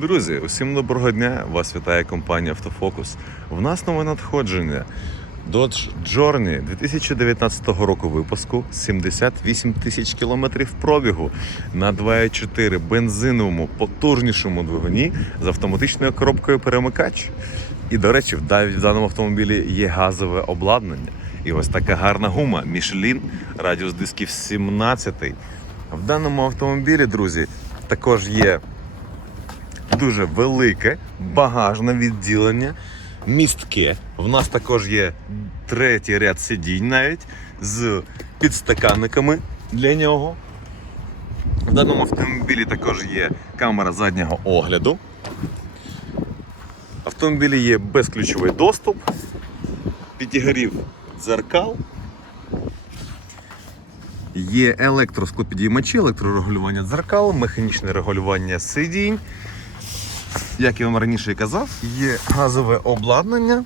Друзі, усім доброго дня! Вас вітає компанія Автофокус. В нас нове надходження. Dodge Journey 2019 року випуску 78 тисяч кілометрів пробігу на 2.4 бензиновому потужнішому двигуні з автоматичною коробкою перемикач. І, до речі, в даному автомобілі є газове обладнання. І ось така гарна гума Michelin, радіус дисків 17. В даному автомобілі, друзі, також є дуже велике багажне відділення, містке. В нас також є третій ряд сидінь навіть з підстаканниками для нього. В даному автомобілі також є камера заднього огляду. В автомобілі є безключовий доступ, підігрів дзеркал. Є електросклопідіймачі, електрорегулювання дзеркал, механічне регулювання сидінь. Як я вам раніше і казав, є газове обладнання.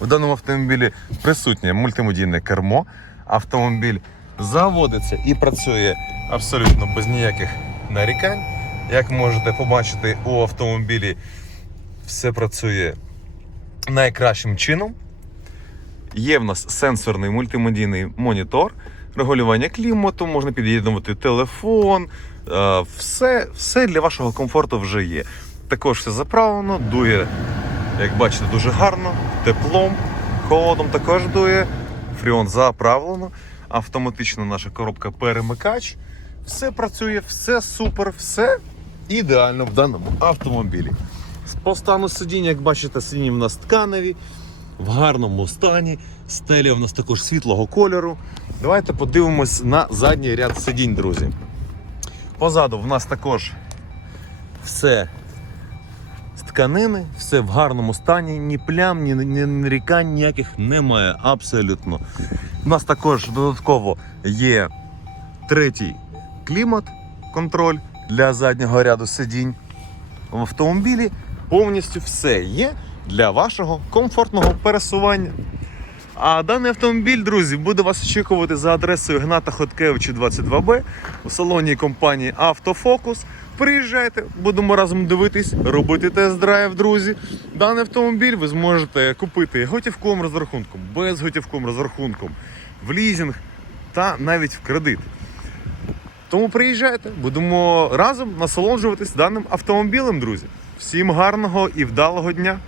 В даному автомобілі присутнє мультимедійне кермо. Автомобіль заводиться і працює абсолютно без ніяких нарікань. Як можете побачити, у автомобілі все працює найкращим чином. Є в нас сенсорний мультимедійний монітор, регулювання клімату, можна під'єднувати телефон. е, Все, все для вашого комфорту вже є. Також все заправлено, дує, як бачите, дуже гарно, теплом, холодом також дує. Фріон заправлено. Автоматично наша коробка перемикач. Все працює, все супер, все ідеально в даному автомобілі. По стану сидіння, як бачите, сидіння в нас тканеві, в гарному стані. Стеля в нас також світлого кольору. Давайте подивимось на задній ряд сидінь, друзі. Позаду в нас також все тканини, все в гарному стані, ні плям, ні, ні нарікань ніяких немає. Абсолютно. У нас також додатково є третій клімат, контроль для заднього ряду сидінь. В автомобілі повністю все є для вашого комфортного пересування. А даний автомобіль, друзі, буде вас очікувати за адресою Гната Хоткевича 22Б у салоні компанії Автофокус. Приїжджайте, будемо разом дивитись, робити тест-драйв, друзі. Даний автомобіль ви зможете купити готівковим розрахунком, безготівковим розрахунком, в лізинг та навіть в кредит. Тому приїжджайте, будемо разом насолоджуватись даним автомобілем, друзі. Всім гарного і вдалого дня!